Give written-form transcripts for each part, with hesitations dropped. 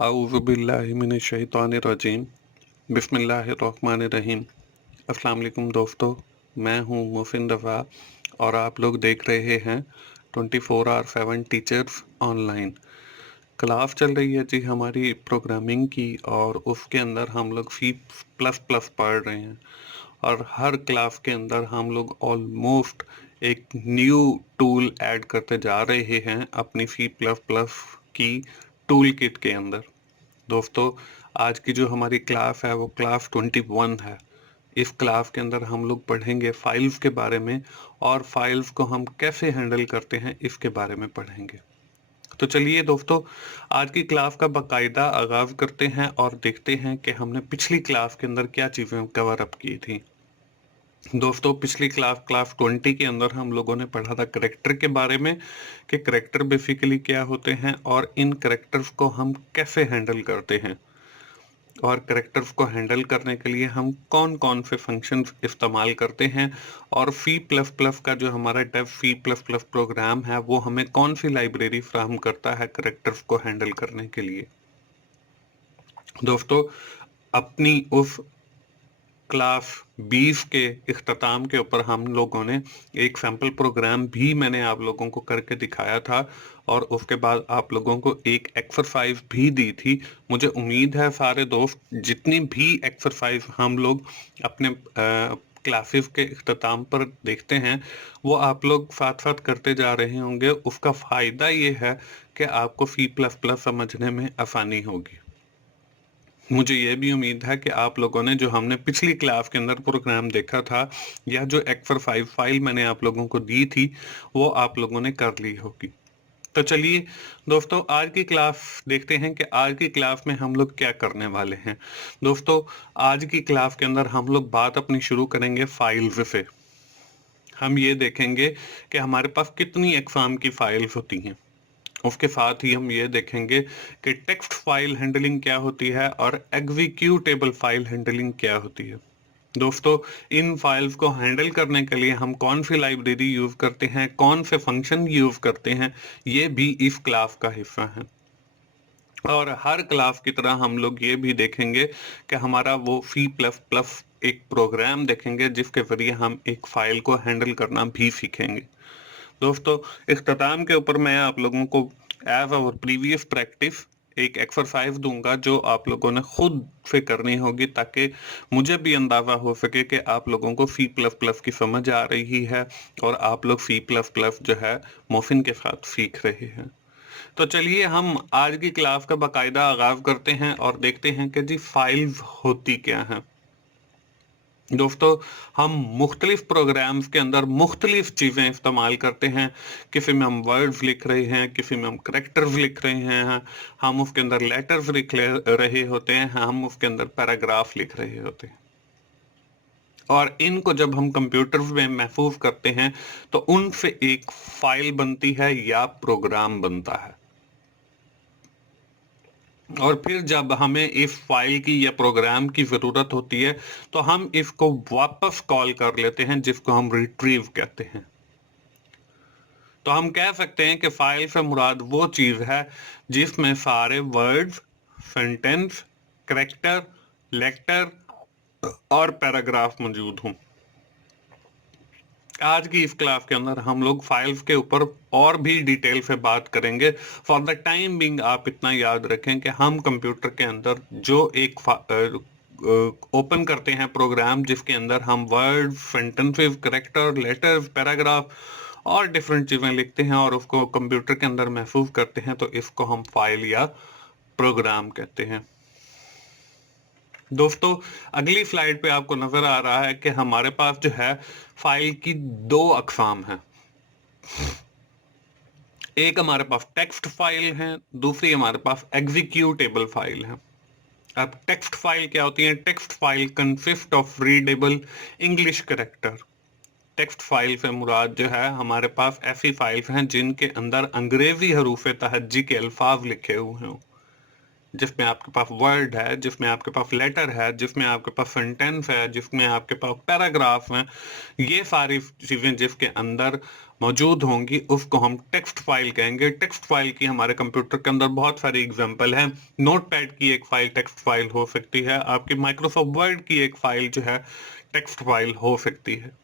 आऊज़ुबिल्लाहिमिनश्शैतानिर्रजीम बिस्मिल्लाहिर्रहमानिर्रहीम। अस्सलाम वालेकुम दोस्तों, मैं हूं मोहसिन रफ़ा और आप लोग देख रहे हैं 24/7 टीचर्स ऑनलाइन। क्लास चल रही है जी हमारी प्रोग्रामिंग की और उसके अंदर हम लोग सी प्लस प्लस पढ़ रहे हैं और हर क्लास के अंदर हम लोग ऑलमोस्ट एक न्यू टूल ऐड करते जा रहे हैं अपनी सी प्लस प्लस की टूल किट के अंदर। दोस्तों, आज की जो हमारी क्लास है वो क्लास 21 है। इस क्लास के अंदर हम लोग पढ़ेंगे फाइल्स के बारे में और फाइल्स को हम कैसे हैंडल करते हैं इसके बारे में पढ़ेंगे। तो चलिए दोस्तों, आज की क्लास का बाकायदा आगाज करते हैं और देखते हैं कि हमने पिछली क्लास के अंदर क्या चीज़ें कवर अप की थी। दोस्तों, पिछली क्लास 20 के अंदर हम लोगों ने पढ़ा था करेक्टर के बारे में कि करेक्टर बेसिकली क्या होते हैं और इन करेक्टर्स को हम कैसे हैंडल करते हैं और करेक्टर्स को हैंडल करने के लिए हम कौन कौन से फंक्शंस इस्तेमाल करते हैं और सी प्लस प्लस का जो हमारा Dev C plus plus program है वो हमें कौन सी लाइब्रेरी फ्राहम करता है करेक्टर्स को हैंडल करने के लिए। दोस्तों, अपनी उस क्लास 20 के इख्तिताम के ऊपर हम लोगों ने एक सैम्पल प्रोग्राम भी मैंने आप लोगों को करके दिखाया था और उसके बाद आप लोगों को एक एक्सरसाइज भी दी थी। मुझे उम्मीद है सारे दोस्त जितनी भी एक्सरसाइज हम लोग अपने क्लासेस के इख्तिताम पर देखते हैं वो आप लोग साथ साथ करते जा रहे होंगे। उसका फ़ायदा ये है कि आपको सी प्लस प्लस समझने में आसानी होगी। मुझे ये भी उम्मीद है कि आप लोगों ने जो हमने पिछली क्लास के अंदर प्रोग्राम देखा था या जो एक्सरसाइज फाइल मैंने आप लोगों को दी थी वो आप लोगों ने कर ली होगी। तो चलिए दोस्तों, आज की क्लास देखते हैं कि आज की क्लास में हम लोग क्या करने वाले हैं। दोस्तों, आज की क्लास के अंदर हम लोग बात अपनी शुरू करेंगे फाइल्स से। हम ये देखेंगे कि हमारे पास कितनी अक़साम की फाइल्स होती हैं। उसके साथ ही हम ये देखेंगे कि टेक्स्ट फाइल हैंडलिंग क्या होती है और एग्जीक्यूटेबल फाइल हैंडलिंग क्या होती है। दोस्तों, इन फाइल्स को हैंडल करने के लिए हम कौन सी लाइब्रेरी यूज करते हैं, कौन से फंक्शन यूज करते हैं, ये भी इस क्लास का हिस्सा है। और हर क्लास की तरह हम लोग ये भी देखेंगे कि हमारा वो सी प्लस प्लस एक प्रोग्राम देखेंगे जिसके जरिए हम एक फाइल को हैंडल करना भी सीखेंगे। दोस्तों, इख्तिताम के ऊपर मैं आप लोगों को एज अवर प्रीवियस प्रैक्टिस एक एक्सरसाइज दूंगा जो आप लोगों ने खुद से करनी होगी ताकि मुझे भी अंदाजा हो सके कि आप लोगों को सी प्लस प्लस की समझ आ रही है और आप लोग सी प्लस प्लस जो है मोहसिन के साथ सीख रहे हैं। तो चलिए हम आज की क्लास का बाकायदा आगाज करते हैं और देखते हैं कि जी फाइल्स होती क्या हैं। दोस्तों, हम मुख्तलिफ प्रोग्राम्स के अंदर मुख्तलिफ चीज़ें इस्तेमाल करते हैं। किसी में हम वर्ड्स लिख रहे हैं, किसी में हम करेक्टर्स लिख रहे हैं, हम उसके अंदर लेटर्स लिख रहे होते हैं, हम उसके अंदर पैराग्राफ लिख रहे होते हैं। और इनको जब हम कंप्यूटर में महफूज करते हैं तो उनसे एक फाइल बनती है या प्रोग्राम बनता है। और फिर जब हमें इस फाइल की या प्रोग्राम की ज़रूरत होती है तो हम इसको वापस कॉल कर लेते हैं जिसको हम रिट्रीव कहते हैं। तो हम कह सकते हैं कि फाइल से मुराद वो चीज़ है जिसमें सारे वर्ड्स, सेंटेंस, करेक्टर, लेटर और पैराग्राफ मौजूद हों। आज की इस क्लास के अंदर हम लोग फाइल्स के ऊपर और भी डिटेल से बात करेंगे। फॉर द टाइम बिंग आप इतना याद रखें कि हम कंप्यूटर के अंदर जो एक ओपन करते हैं प्रोग्राम जिसके अंदर हम word, sentences, character, letters, paragraph और डिफरेंट चीज़ें लिखते हैं और उसको कंप्यूटर के अंदर महफूज करते हैं, तो इसको हम फाइल या प्रोग्राम कहते हैं। दोस्तों, अगली स्लाइड पे आपको नजर आ रहा है कि हमारे पास जो है फाइल की दो अक़साम हैं। एक हमारे पास टेक्स्ट फाइल है, दूसरी हमारे पास एग्जीक्यूटेबल फाइल है। अब टेक्स्ट फाइल क्या होती है? Text file consist of readable English character. Text file से मुराद जो है हमारे पास ऐसी फाइल्स हैं जिनके अंदर अंग्रेजी हरूफ तहज्जी के अल्फाज लिखे हुए हों। जिसमें आपके पास वर्ड है, जिसमें आपके पास लेटर है, जिसमें आपके पास सेंटेंस है, जिसमें आपके पास पैराग्राफ है, ये सारी चीजें जिसके अंदर मौजूद होंगी उसको हम टेक्स्ट फाइल कहेंगे। टेक्स्ट फाइल की हमारे कंप्यूटर के अंदर बहुत सारी एग्जांपल है। नोटपैड की एक फाइल टेक्स्ट फाइल हो सकती है, आपकी माइक्रोसॉफ्ट वर्ड की एक फाइल जो है टेक्स्ट फाइल हो सकती है।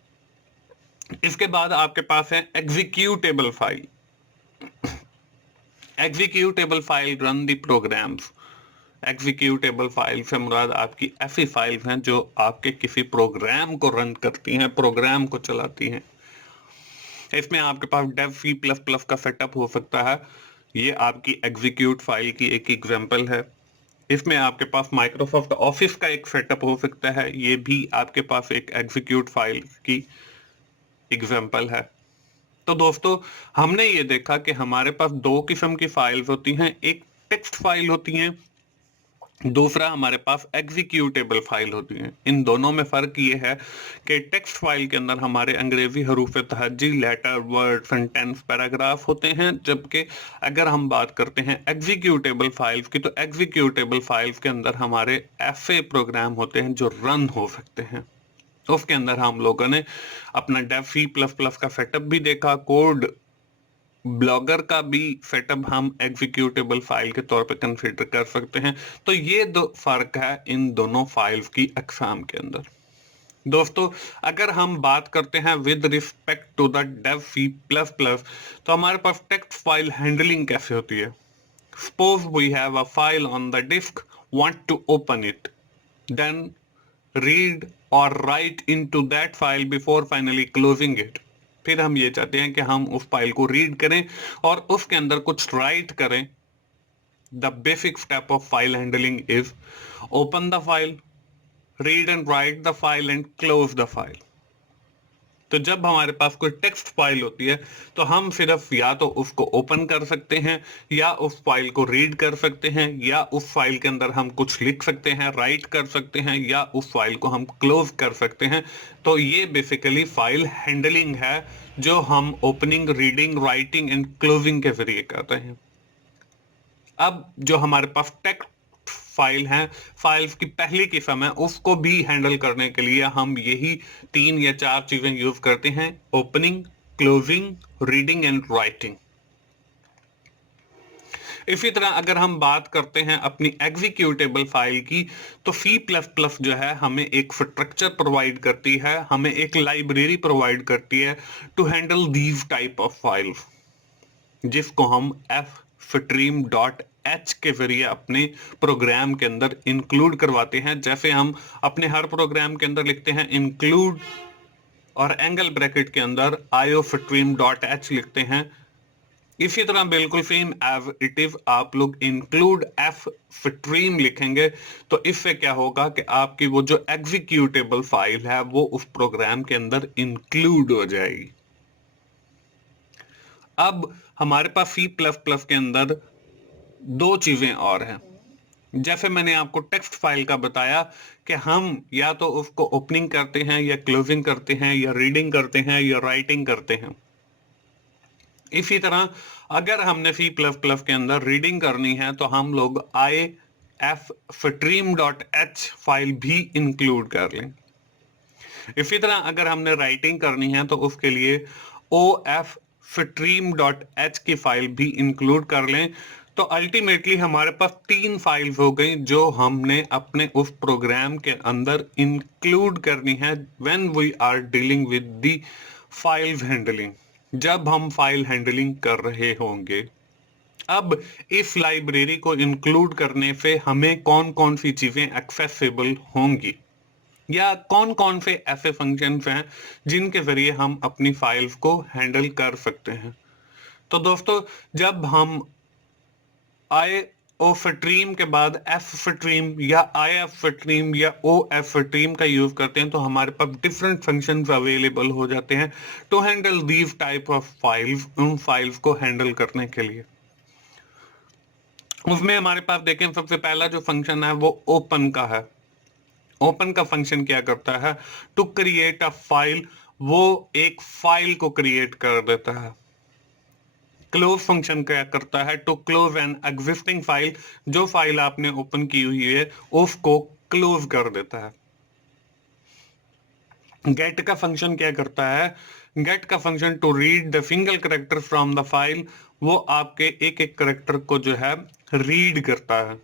इसके बाद आपके पास है executable file. Executable file run the programs. Executable file से मुराद आपकी ऐसी फाइल्स हैं जो आपके किसी प्रोग्राम को रन करती हैं, प्रोग्राम को चलाती हैं। इसमें आपके पास डेव सी प्लस प्लस का सेटअप हो सकता है, ये आपकी एग्जीक्यूट फाइल की एक एग्जांपल है। इसमें आपके पास माइक्रोसॉफ्ट ऑफिस का एक सेटअप हो सकता है, ये भी आपके पास एक एग्जीक्यूट फाइल की एग्जांपल है। तो दोस्तों, हमने ये देखा कि हमारे पास दो किस्म की फाइल्स होती हैं, एक टेक्स्ट फाइल होती हैं, दूसरा हमारे पास एग्जीक्यूटेबल फाइल होती है। इन दोनों में फर्क ये है कि टेक्स्ट फाइल के अंदर हमारे अंग्रेजी हरूफ तहज्जी, लेटर, वर्ड, सेंटेंस, पैराग्राफ होते हैं, जबकि अगर हम बात करते हैं एग्जीक्यूटेबल फाइल्स की, तो एग्जीक्यूटेबल फाइल्स के अंदर हमारे ऐसे प्रोग्राम होते हैं जो रन हो सकते हैं। उसके अंदर हम लोगों ने अपना डेव सी प्लस प्लस का सेटअप भी देखा, कोड ब्लॉगर का भी सेटअप हम एग्जीक्यूटेबल फाइल के तौर पे कंसीडर कर सकते हैं। तो ये दो फर्क है इन दोनों फाइल्स की अकसाम के अंदर। दोस्तों, अगर हम बात करते हैं with respect to the Dev C plus plus, तो हमारे पास टेक्स्ट फाइल हैंडलिंग कैसे होती है। Suppose we have a file on the disk, want to open it, then read और write into that file before finally closing it. फिर हम ये चाहते हैं कि हम उस फाइल को रीड करें और उसके अंदर कुछ राइट करें। The basic step of file handling is open the file, read and right the file and close the file. तो जब हमारे पास कोई टेक्स्ट फाइल होती है तो हम सिर्फ या तो उसको ओपन कर सकते हैं, या उस फाइल को रीड कर सकते हैं, या उस फाइल के अंदर हम कुछ लिख सकते हैं, राइट कर सकते हैं, या उस फाइल को हम क्लोज कर सकते हैं। तो ये बेसिकली फाइल हैंडलिंग है जो हम opening, reading, writing and closing के जरिए करते हैं। अब जो हमारे पास टेक्स्ट फाइल है, फाइल्स की पहली किस्म है, उसको भी हैंडल करने के लिए हम यही 3 या 4 चीजें यूज करते हैं: opening, closing, reading and writing. इसी तरह अगर हम बात करते हैं अपनी एग्जीक्यूटेबल फाइल की, तो सी प्लस प्लस जो है हमें एक स्ट्रक्चर प्रोवाइड करती है, हमें एक लाइब्रेरी प्रोवाइड करती है to handle these type of files, जिसको हम fstream.h के जरिए अपने प्रोग्राम के अंदर इंक्लूड करवाते हैं। जैसे हम अपने हर प्रोग्राम के अंदर लिखते हैं इंक्लूड और एंगल ब्रैकेट के अंदर iostream.h लिखते हैं, इसी तरह बिल्कुल सेम एज इट इज आप लोग इंक्लूड एफ स्ट्रीम लिखेंगे, तो इससे क्या होगा कि आपकी वो जो एग्जीक्यूटेबल फाइल है वो उस प्रोग्राम के अंदर इंक्लूड हो जाएगी। अब हमारे पास सी प्लस प्लस के अंदर दो चीजें और हैं। जैसे मैंने आपको टेक्स्ट फाइल का बताया कि हम या तो उसको ओपनिंग करते हैं, या क्लोजिंग करते हैं, या रीडिंग करते हैं, या राइटिंग करते हैं। इसी तरह अगर हमने सी प्लस प्लस के अंदर रीडिंग करनी है तो हम लोग ifstream.h फाइल भी इंक्लूड कर लें। इसी तरह अगर हमने राइटिंग करनी है तो उसके लिए ofstream.h की फाइल भी इंक्लूड कर लें। तो अल्टीमेटली हमारे पास 3 फाइल्स हो गई जो हमने अपने उस प्रोग्राम के अंदर इंक्लूड करनी है when we are dealing with the file handling, जब हम फाइल हैंडलिंग कर रहे होंगे। अब इस लाइब्रेरी को इंक्लूड करने से हमें कौन कौन सी चीजें एक्सेसिबल होंगी, या कौन कौन से ऐसे फंक्शंस हैं जिनके जरिए हम अपनी फाइल्स को हैंडल कर सकते हैं। तो दोस्तों, जब हम आई ओ स्ट्रीम के बाद एफ स्ट्रीम या आई एफ स्ट्रीम या ओ एफ स्ट्रीम का यूज करते हैं तो हमारे पास डिफरेंट फंक्शंस अवेलेबल हो जाते हैं to handle these type of files, उन फाइल्स को हैंडल करने के लिए। उसमें हमारे पास देखें, सबसे पहला जो फंक्शन है वो ओपन का है। ओपन का फंक्शन क्या करता है? टू क्रिएट अ फाइल, वो एक फाइल को क्रिएट कर देता है। क्लोज फंक्शन क्या करता है, to close an existing file, जो फाइल आपने ओपन की हुई है उसको क्लोज कर देता है। गेट का फंक्शन क्या करता है, गेट का function to read the single character from the file, वो आपके एक एक करेक्टर को जो है रीड करता है।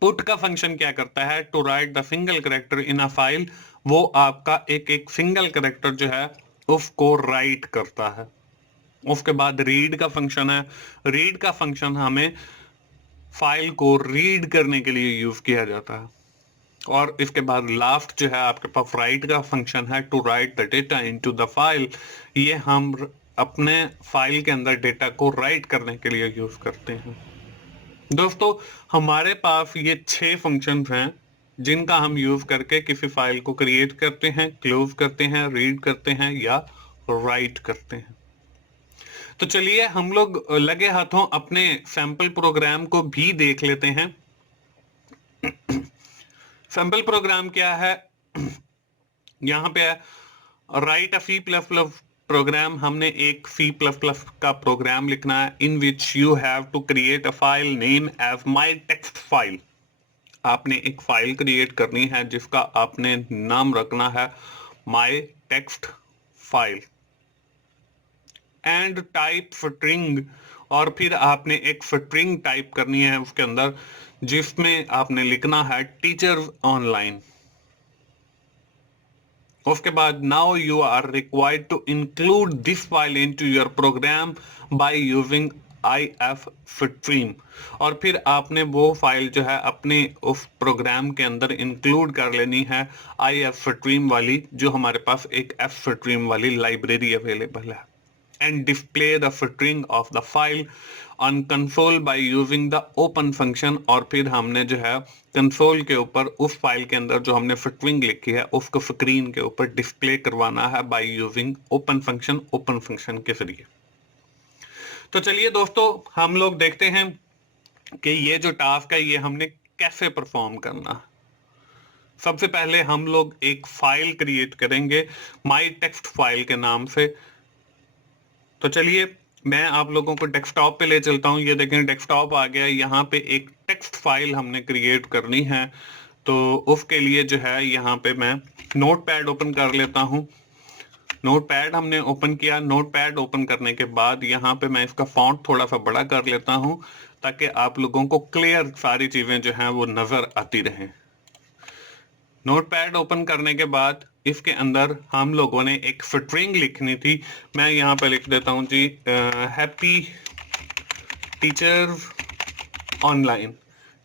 पुट का फंक्शन क्या करता है, to write the single character in a file, वो आपका एक एक सिंगल करेक्टर जो है उसको राइट करता है। उसके बाद रीड का फंक्शन है, रीड का फंक्शन हमें फाइल को रीड करने के लिए यूज किया जाता है। और इसके बाद लास्ट जो है आपके पास राइट का फंक्शन है, to write the data into the file, ये हम अपने फाइल के अंदर डेटा को राइट करने के लिए यूज करते हैं। दोस्तों हमारे पास ये 6 फंक्शंस हैं जिनका हम यूज करके किसी फाइल को क्रिएट करते हैं, क्लोज करते हैं, रीड करते हैं या राइट करते हैं। तो चलिए हम लोग लगे हाथों अपने सैंपल प्रोग्राम को भी देख लेते हैं। सैंपल प्रोग्राम क्या है, यहाँ पे है write a C plus plus program. हमने एक सी प्लस प्लस का प्रोग्राम लिखना है, in which you have to create a file name as my text file. आपने एक फाइल क्रिएट करनी है जिसका आपने नाम रखना है माई text file, and type string, और फिर आपने एक स्ट्रिंग टाइप करनी है उसके अंदर जिसमें आपने लिखना है टीचर्स ऑनलाइन। उसके बाद now you are required to include this file into your program by using ifstream, और फिर आपने वो फाइल जो है अपने उस प्रोग्राम के अंदर इंक्लूड कर लेनी है ifstream वाली, जो हमारे पास एक fstream वाली लाइब्रेरी अवेलेबल है, and display the string of the file on console by using the open function। और फिर हमने जो है कंसोल के ऊपर उस फाइल के अंदर जो हमने string लिखी है उसको स्क्रीन के ऊपर डिस्प्ले करवाना है by using open function के जरिए। तो चलिए दोस्तों हम लोग देखते हैं कि ये जो टास्क है ये हमने कैसे परफॉर्म करना है। सबसे पहले हम लोग एक फाइल क्रिएट करेंगे माई टेक्स्ट फाइल के नाम से। तो चलिए मैं आप लोगों को डेस्कटॉप पे ले चलता हूँ। ये देखें डेस्कटॉप आ गया, यहाँ पे एक टेक्स्ट फाइल हमने क्रिएट करनी है। तो उसके लिए जो है यहाँ पे मैं नोटपैड ओपन कर लेता हूँ। नोटपैड हमने ओपन किया। नोटपैड ओपन करने के बाद यहाँ पे मैं इसका फॉन्ट थोड़ा सा बड़ा कर लेता हूँ ताकि आप लोगों को क्लियर सारी चीजें जो हैं वो नजर आती रहें। नोटपैड ओपन करने के बाद इसके अंदर हम लोगों ने एक स्ट्रिंग लिखनी थी। मैं यहाँ पे लिख देता हूँ जी हैप्पी टीचर्स ऑनलाइन।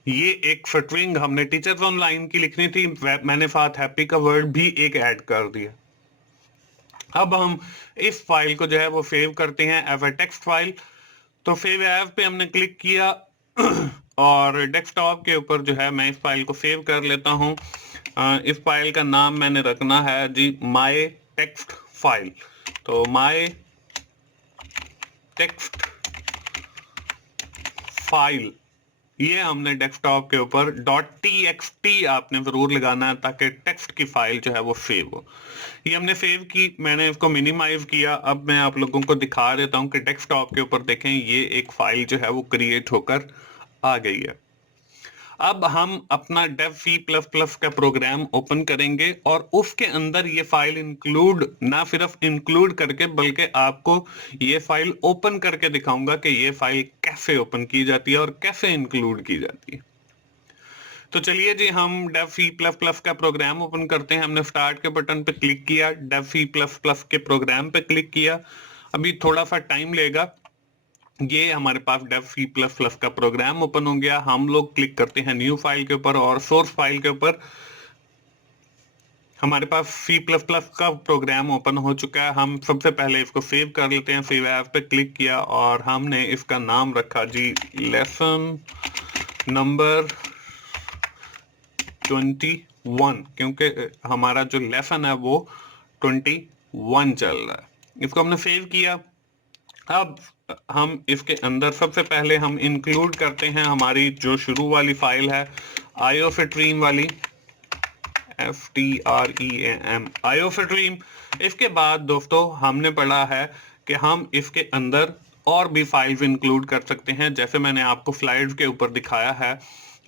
ये एक स्ट्रिंग हमने टीचर्स ऑनलाइन की लिखनी थी, मैंने साथ हैप्पी का वर्ड भी एक ऐड कर दिया। अब हम इस फाइल को जो है वो सेव करते हैं एज अ टेक्स्ट फाइल। तो सेव एज पे हमने क्लिक किया और डेस्कटॉप के ऊपर जो है मैं इस फाइल को सेव कर लेता हूँ। इस फाइल का नाम मैंने रखना है जी माई टेक्स्ट फाइल। तो माई टेक्स्ट फाइल ये हमने डेस्कटॉप के ऊपर .txt आपने जरूर लगाना है ताकि टेक्स्ट की फाइल जो है वो सेव हो। ये हमने सेव की, मैंने इसको मिनिमाइज किया। अब मैं आप लोगों को दिखा देता हूँ कि डेस्कटॉप के ऊपर देखें ये एक फाइल जो है वो क्रिएट होकर आ गई है। अब हम अपना डेव सी प्लस प्लस का प्रोग्राम ओपन करेंगे और उसके अंदर ये फाइल इंक्लूड, ना सिर्फ इंक्लूड करके बल्कि आपको ये फाइल ओपन करके दिखाऊंगा कि ये फाइल कैसे ओपन की जाती है और कैसे इंक्लूड की जाती है। तो चलिए जी हम डेव सी प्लस प्लस का प्रोग्राम ओपन करते हैं। हमने स्टार्ट के बटन पे क्लिक किया, डेव सी प्लस प्लस के प्रोग्राम पे क्लिक किया। अभी थोड़ा सा टाइम लेगा, ये हमारे पास डेव सी प्लस प्लस का प्रोग्राम ओपन हो गया। हम लोग क्लिक करते हैं न्यू फाइल के ऊपर और सोर्स फाइल के ऊपर हमारे पास सी प्लस प्लस का प्रोग्राम ओपन हो चुका है। हम सबसे पहले इसको सेव कर लेते हैं। सेव एज पे क्लिक किया और हमने इसका नाम रखा जी लेसन नंबर 21, क्योंकि हमारा जो लेसन है वो 21 चल रहा है। इसको हमने सेव किया। अब हम इसके अंदर सबसे पहले हम इंक्लूड करते हैं हमारी जो शुरू वाली फाइल है ifstream वाली, FTREAM ifstream। इसके बाद दोस्तों हमने पढ़ा है कि हम इसके अंदर और भी फाइल्स इंक्लूड कर सकते हैं। जैसे मैंने आपको स्लाइड के ऊपर दिखाया है,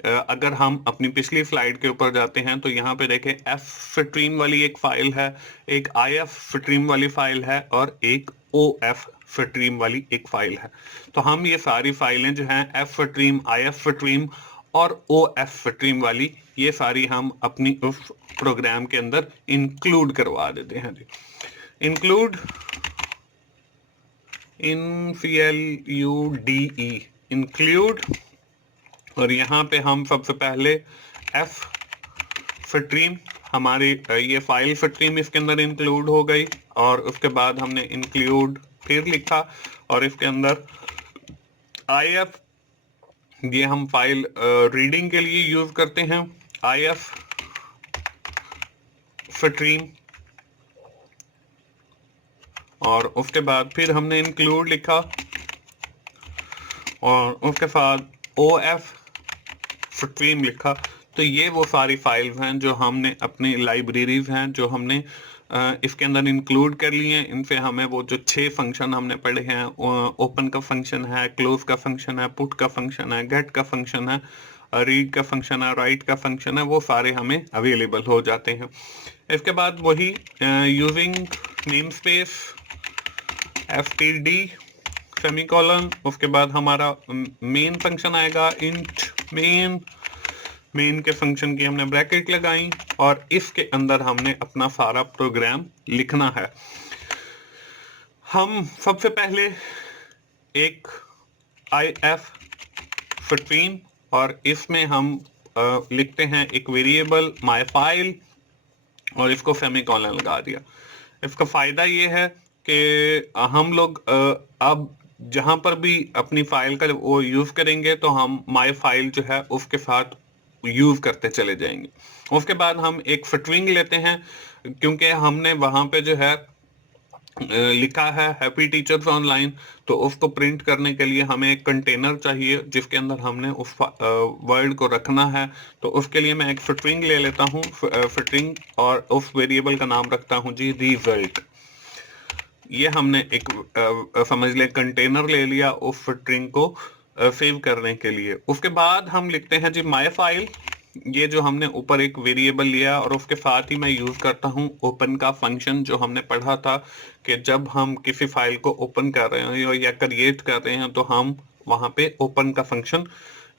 अगर हम अपनी पिछली स्लाइड के ऊपर जाते हैं तो यहाँ पे देखें एफ स्ट्रीम वाली एक फाइल है, एक आई एफ स्ट्रीम वाली फाइल है और एक ओ एफ स्ट्रीम वाली एक फाइल है। तो हम ये सारी फाइलें जो हैं एफ स्ट्रीम, आई एफ स्ट्रीम और ओ एफ स्ट्रीम वाली, ये सारी हम अपनी उस प्रोग्राम के अंदर इंक्लूड करवा देते हैं जी। इंक्लूड INCLUDE इंक्लूड, और यहाँ पे हम सबसे पहले एफ स्ट्रीम, हमारी ये फाइल स्ट्रीम इसके अंदर इंक्लूड हो गई, और उसके बाद हमने इंक्लूड फिर लिखा, और इसके अंदर आई एफ, ये हम फाइल रीडिंग के लिए यूज करते हैं, आई एफ स्ट्रीम, और उसके बाद फिर हमने इंक्लूड लिखा, और उसके बाद ओ एफ स्ट्रीम लिखा। तो ये वो सारी फाइल्स हैं जो हमने अपनी लाइब्रेरीज हैं जो हमने इसके अंदर इंक्लूड कर लिए हैं। इनसे हमें वो जो 6 फंक्शन हमने पढ़े हैं, ओपन का फंक्शन है, क्लोज का फंक्शन है, पुट का फंक्शन है, गेट का फंक्शन है, रीड का फंक्शन है, राइट का फंक्शन है, वो सारे हमें अवेलेबल हो जाते हैं। इसके बाद वही यूजिंग नेम स्पेस एफटीडी सेमीकोलन, उसके बाद हमारा मेन फंक्शन आएगा इंट मेन, मेन के फंक्शन की हमने ब्रैकेट लगाई, और इसके अंदर हमने अपना सारा प्रोग्राम लिखना है। हम सबसे पहले एक आई एफ स्ट्रीम, और इसमें हम लिखते हैं एक वेरिएबल माई फाइल, और इसको सेमीकोलन लगा दिया। इसका फायदा ये है कि हम लोग अब जहां पर भी अपनी फाइल का वो यूज करेंगे तो हम माई फाइल जो है उसके साथ यूज करते चले जाएंगे। उसके बाद हम एक स्ट्रिंग लेते हैं, क्योंकि हमने वहां पे जो है लिखा है हैप्पी टीचर्स ऑनलाइन, तो उसको प्रिंट करने के लिए हमें एक कंटेनर चाहिए जिसके अंदर हमने उस वर्ड को रखना है। तो उसके लिए मैं एक स्ट्रिंग ले लेता हूँ, स्ट्रिंग, और उस वेरिएबल का नाम रखता हूँ जी रिजल्ट। ये हमने एक समझ ले कंटेनर ले लिया उस स्ट्रिंग को सेव करने के लिए। उसके बाद हम लिखते हैं जी माई फाइल, ये जो हमने ऊपर एक वेरिएबल लिया, और उसके साथ ही मैं यूज करता हूँ ओपन का फंक्शन, जो हमने पढ़ा था कि जब हम किसी फाइल को ओपन कर रहे हैं या क्रिएट कर रहे हैं तो हम वहां पे ओपन का फंक्शन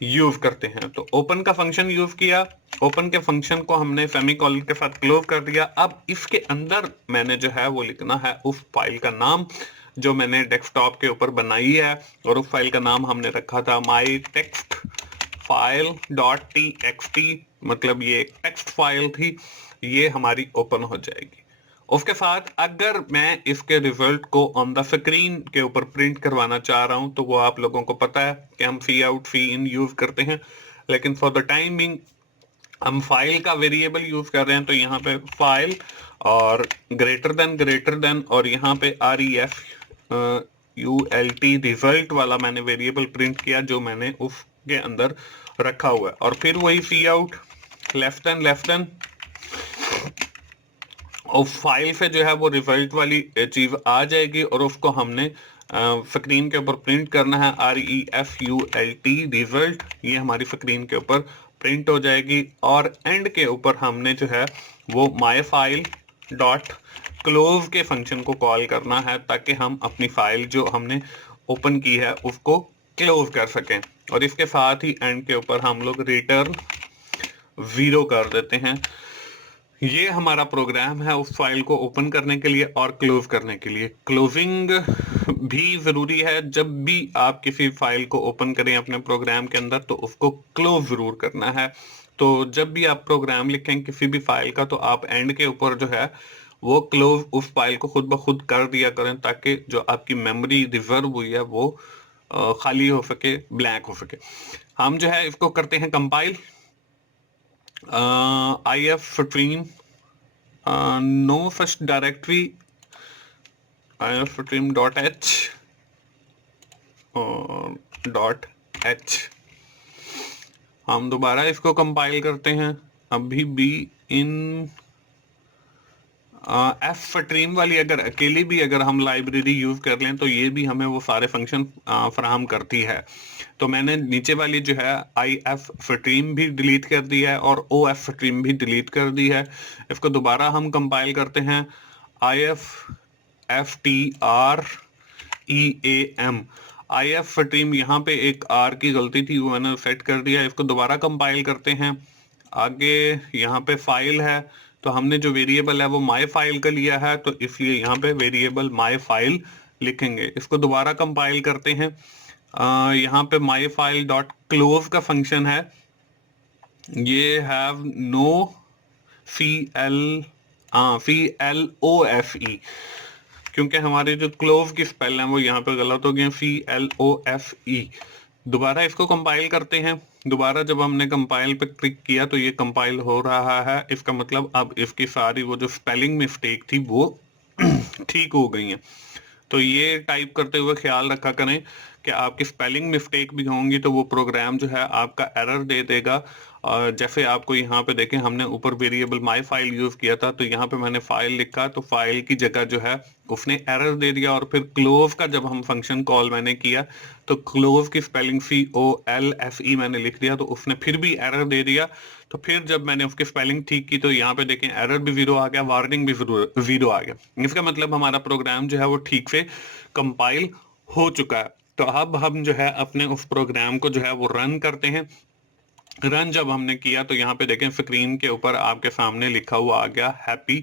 यूज करते हैं। तो ओपन का फंक्शन यूज किया, ओपन के फंक्शन को हमने सेमीकोलन के साथ क्लोज कर दिया। अब इसके अंदर मैंने जो है वो लिखना है उस फाइल का नाम जो मैंने डेस्कटॉप के ऊपर बनाई है, और उस फाइल का नाम हमने रखा था माई टेक्स्ट फाइल डॉट txt, मतलब ये एक टेक्स्ट फाइल थी, ये हमारी ओपन हो जाएगी। उसके साथ अगर मैं इसके रिजल्ट को ऑन द स्क्रीन के ऊपर प्रिंट करवाना चाह रहा हूं तो वो आप लोगों को पता है कि हम सी आउट सी इन यूज करते हैं, लेकिन फॉर द टाइमिंग हम फाइल का वेरिएबल यूज कर रहे हैं। तो यहाँ पे फाइल और ग्रेटर देन और यहाँ पे REFULT रिजल्ट वाला मैंने वेरिएबल प्रिंट किया जो मैंने उसके अंदर रखा हुआ है। और फिर वही सी आउट लेफ्ट देन और फाइल से जो है वो रिजल्ट वाली चीज आ जाएगी, और उसको हमने स्क्रीन के ऊपर प्रिंट करना है REFULT रिजल्ट, ये हमारी स्क्रीन के ऊपर प्रिंट हो जाएगी। और एंड के ऊपर हमने जो है वो माई फाइल डॉट क्लोज के फंक्शन को कॉल करना है, ताकि हम अपनी फाइल जो हमने ओपन की है उसको क्लोज कर सकें। और इसके साथ ही एंड के ऊपर हम लोग रिटर्न 0 कर देते हैं। ये हमारा प्रोग्राम है उस फाइल को ओपन करने के लिए और क्लोज करने के लिए। क्लोजिंग भी जरूरी है, जब भी आप किसी फाइल को ओपन करें अपने प्रोग्राम के अंदर तो उसको क्लोज जरूर करना है। तो जब भी आप प्रोग्राम लिखें किसी भी फाइल का तो आप एंड के ऊपर जो है वो क्लोज उस फाइल को खुद ब खुद कर दिया करें, ताकि जो आपकी मेमोरी रिजर्व हुई है वो खाली हो सके, ब्लैंक हो सके। हम जो है इसको करते हैं compile, IF stream no such directory IF stream .h और .h। हम दोबारा इसको कंपाइल करते हैं, अभी भी इन एफ स्ट्रीम वाली अगर अकेली भी अगर हम लाइब्रेरी यूज कर लें तो ये भी हमें वो सारे फंक्शन फराहम करती है। तो मैंने नीचे वाली जो है आई एफ स्ट्रीम भी डिलीट कर दी है और ओ एफ स्ट्रीम भी डिलीट कर दी है। इसको दोबारा हम कंपाइल करते हैं, I F F T R E A M, I F stream, यहाँ पे एक आर की गलती थी वो मैंने सेट कर दिया। इसको दोबारा कंपाइल करते हैं। आगे यहाँ पे फाइल है, तो हमने जो वेरिएबल है वो माई फाइल का लिया है, तो इसलिए यहाँ पे वेरिएबल माई फाइल लिखेंगे। इसको दोबारा कंपाइल करते हैं। यहाँ पे माई फाइल डॉट क्लोज का फंक्शन है, ये have no C L C L O F E, क्योंकि हमारे जो क्लोव की स्पेल है वो यहाँ पे गलत हो गए, CLOFE। दोबारा इसको कंपाइल करते हैं। दोबारा जब हमने कंपाइल पे क्लिक किया तो ये कंपाइल हो रहा है, इसका मतलब अब इसकी सारी वो जो स्पेलिंग मिस्टेक थी वो ठीक हो गई है। तो ये टाइप करते हुए ख्याल रखा करें कि आपकी स्पेलिंग मिस्टेक भी होंगी तो वो प्रोग्राम जो है आपका एरर दे देगा। जैसे आपको यहाँ पे देखें, हमने ऊपर वेरिएबल माई फाइल यूज किया था, तो यहाँ पे मैंने फाइल लिखा तो फाइल की जगह जो है उसने एरर दे दिया। और फिर क्लोव का जब हम फंक्शन कॉल मैंने किया तो क्लोव की स्पेलिंग COLFE मैंने लिख दिया, तो उसने फिर भी एरर दे दिया। तो फिर जब मैंने उसकी स्पेलिंग ठीक की तो यहाँ पे देखें एरर भी 0 आ गया, वार्निंग भी 0 आ गया। इसका मतलब हमारा प्रोग्राम जो है वो ठीक से कंपाइल हो चुका है। तो अब हम जो है अपने उस प्रोग्राम को जो है वो रन करते हैं। रन जब हमने किया तो यहाँ पे देखें स्क्रीन के ऊपर आपके सामने लिखा हुआ आ गया हैप्पी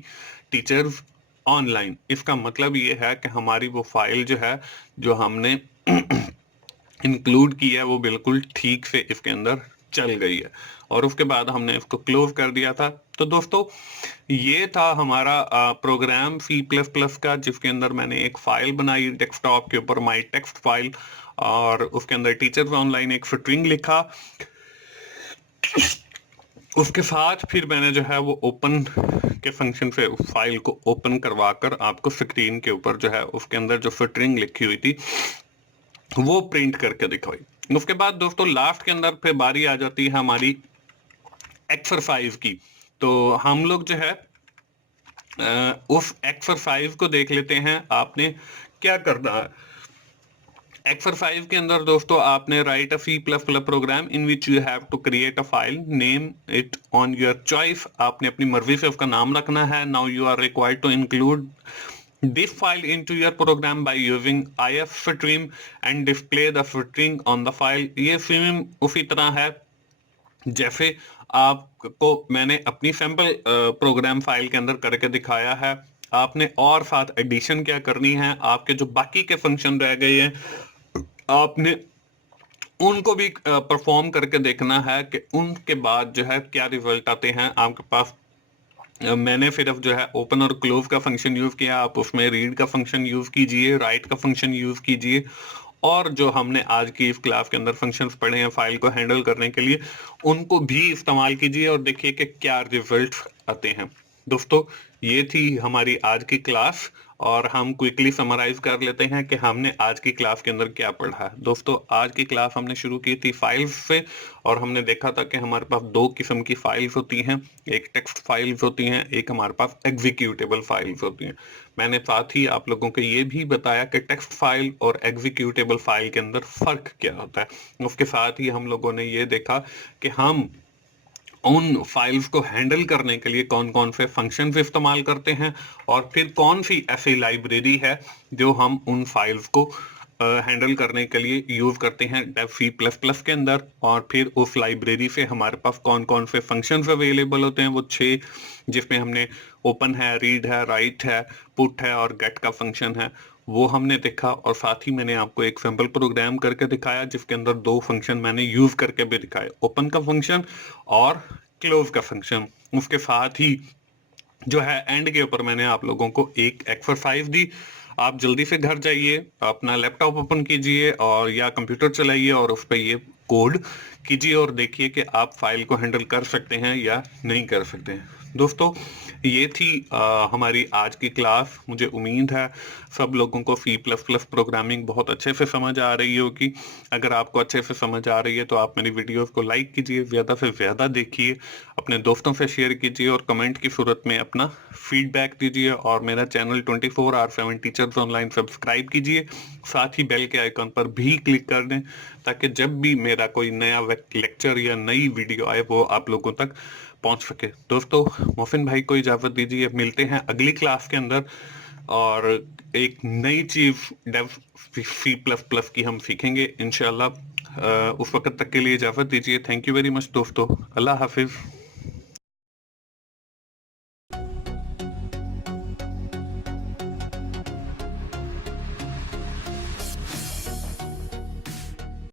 टीचर्स ऑनलाइन। इसका मतलब ये है कि हमारी वो फाइल जो है जो हमने इंक्लूड की है वो बिल्कुल ठीक से इसके अंदर चल गई है, और उसके बाद हमने इसको क्लोज कर दिया था। तो दोस्तों ये था हमारा प्रोग्राम C++ का, जिसके अंदर मैंने एक फाइल बनाई डेस्कटॉप के ऊपर, माई टेक्स्ट फाइल, और उसके अंदर टीचर्स ऑनलाइन एक स्ट्रिंग लिखा। उसके साथ फिर मैंने जो है वो ओपन के फंक्शन से उस फाइल को ओपन करवाकर आपको स्क्रीन के ऊपर जो है उसके अंदर जो स्ट्रिंग लिखी हुई थी वो प्रिंट करके दिखाई। उसके बाद दोस्तों लास्ट के अंदर फिर बारी आ जाती है हमारी एक्सरसाइज की। तो हम लोग जो है उस एक्सरसाइज को देख लेते हैं आपने क्या करना है। एक्सरसाइज के अंदर दोस्तों आपने write a C++ program in which you have to create a file, name it on your choice. आपने अपनी मर्जी से उसका नाम रखना है। Now you are required to include this file into your program by using ifstream and display the string on the file। ये same उसी तरह है जैसे आपको मैंने अपनी सैंपल प्रोग्राम फाइल के अंदर करके दिखाया है। आपने और साथ एडिशन क्या करनी है, आपके जो बाकी के फंक्शन रह गए हैं आपने उनको भी परफॉर्म करके देखना है कि उनके बाद जो है क्या रिजल्ट आते हैं आपके पास। मैंने सिर्फ जो है ओपन और क्लोज का फंक्शन यूज किया, आप उसमें रीड का फंक्शन यूज कीजिए, राइट का फंक्शन यूज कीजिए, और जो हमने आज की इस क्लास के अंदर फंक्शंस पढ़े हैं फाइल को हैंडल करने के लिए उनको भी इस्तेमाल कीजिए और देखिए कि क्या रिजल्ट आते हैं। दोस्तों ये थी हमारी आज की क्लास, और हम क्विकली समराइज कर लेते हैं कि हमने आज की क्लास के अंदर क्या पढ़ा है। दोस्तों आज की क्लास हमने शुरू की थी फाइल्स से, और हमने देखा था कि हमारे पास दो किस्म की फाइल्स होती हैं, एक टेक्स्ट फाइल्स होती हैं, एक हमारे पास एग्जीक्यूटेबल फाइल्स होती हैं। मैंने साथ ही आप लोगों को ये भी बताया कि टेक्स्ट फाइल और एग्जीक्यूटेबल फाइल के अंदर फर्क क्या होता है। उसके साथ ही हम लोगों ने ये देखा कि हम उन फाइल्स को हैंडल करने के लिए कौन कौन से फंक्शंस इस्तेमाल करते हैं, और फिर कौन सी ऐसी लाइब्रेरी है जो हम उन फाइल्स को हैंडल करने के लिए यूज करते हैं C++ के अंदर। और फिर उस लाइब्रेरी से हमारे पास कौन कौन से फंक्शंस अवेलेबल होते हैं, वो 6, जिसमें हमने ओपन है, रीड है, राइट है, पुट है और गेट का फंक्शन है, वो हमने देखा। और साथ ही मैंने आपको एक सैंपल प्रोग्राम करके दिखाया जिसके अंदर 2 फंक्शन मैंने यूज करके भी दिखाए, ओपन का फंक्शन और क्लोज का फंक्शन। उसके साथ ही जो है एंड के ऊपर मैंने आप लोगों को एक एक्सरसाइज दी। आप जल्दी से घर जाइए, अपना लैपटॉप ओपन कीजिए और या कंप्यूटर चलाइए और उस पर ये कोड कीजिए और देखिए कि आप फाइल को हैंडल कर सकते हैं या नहीं कर सकते हैं। दोस्तों ये थी हमारी आज की क्लास। मुझे उम्मीद है सब लोगों को सी प्लस प्लस प्रोग्रामिंग बहुत अच्छे से समझ आ रही होगी। अगर आपको अच्छे से समझ आ रही है तो आप मेरी वीडियोस को लाइक कीजिए, ज़्यादा से ज़्यादा देखिए, अपने दोस्तों से शेयर कीजिए और कमेंट की सूरत में अपना फीडबैक दीजिए। और मेरा चैनल 24/7 टीचर्स ऑनलाइन सब्सक्राइब कीजिए, साथ ही बेल के आइकन पर भी क्लिक कर दें ताकि जब भी मेरा कोई नया लेक्चर या नई वीडियो आए वो आप लोगों तक पहुंच सके। दोस्तों, मोहसिन भाई को इजाजत दीजिए, मिलते हैं अगली क्लास के अंदर और एक नई चीज डेव सी प्लस प्लस की हम सीखेंगे इंशाल्लाह। उस वक्त तक के लिए इजाजत दीजिए। थैंक यू वेरी मच दोस्तों, अल्लाह हाफिज।